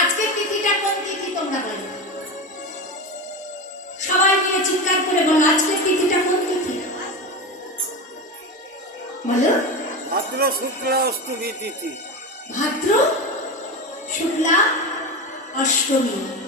আজকের তিথিটা কোন তিথি তোমরা বলো? সবাই মিলে চিৎকার করে বলো আজকের তিথিটা কোন তিথি? বলো। ভাদ্র শুক্লা অষ্টমী তিথি। ভাদ্র শুক্লা অষ্টমী।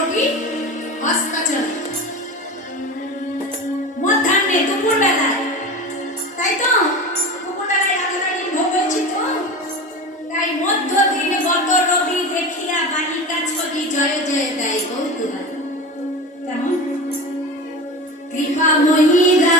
রবি হস্তাচল মধ্যাহ্নে দুপুর বেলায় তাই তো? দুপুর বেলায় রাধারানী ভোগ তো তাই মধ্য দিন গত রবি দেখিয়া বালিকা ছবি জয় জয় দেয় কৌতুহল। কেমন? কৃপা মহিলা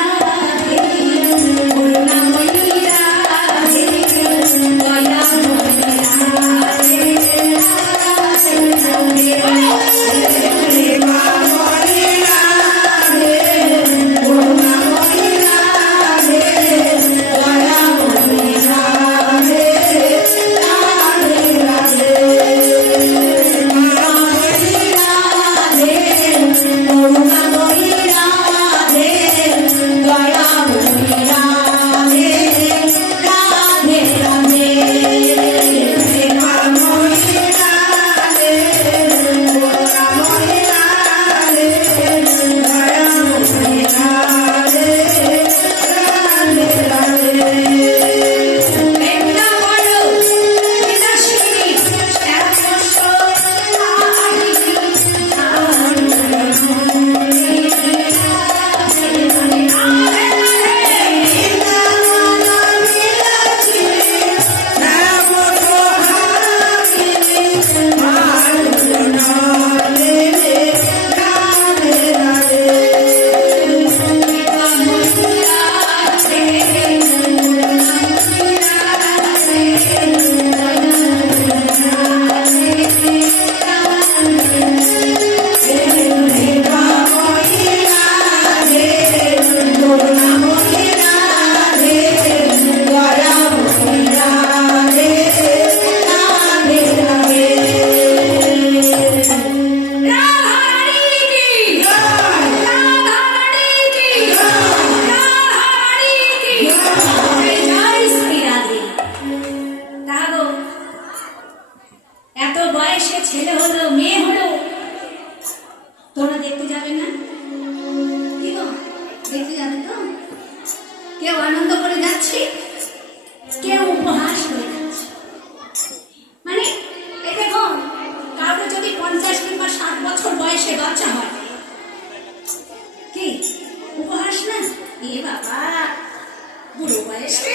তোমরা দেখতে যাবে না কি গো দেখতে যাবে তো কেউ আনন্দ করে কেউ উপহাস করে মানে এই দেখো যদি পঞ্চাশ কিংবা ষাট বছর বয়সে বাচ্চা হয় কি উপহাস না এ বাবা বুড়ো বয়সে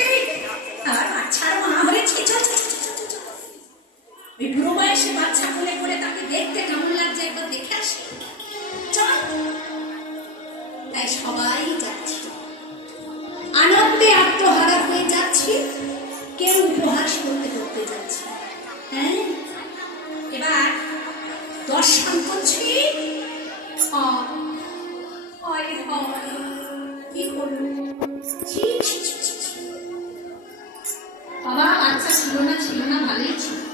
আর বাচ্চার মা হয়েছে বুড়ো বয়সে বাচ্চা কোলে করে তাকে দেখতে সবাই যাচ্ছে। আনন্দে আত্মহারা হয়ে যাচ্ছে। কেউ উপহাস করতে করতে যাচ্ছে। হ্যাঁ? এবার দর্শন করছি। কি করল। বাবা বাচ্চা ছিল না ছিল না, ভালোই ছিল।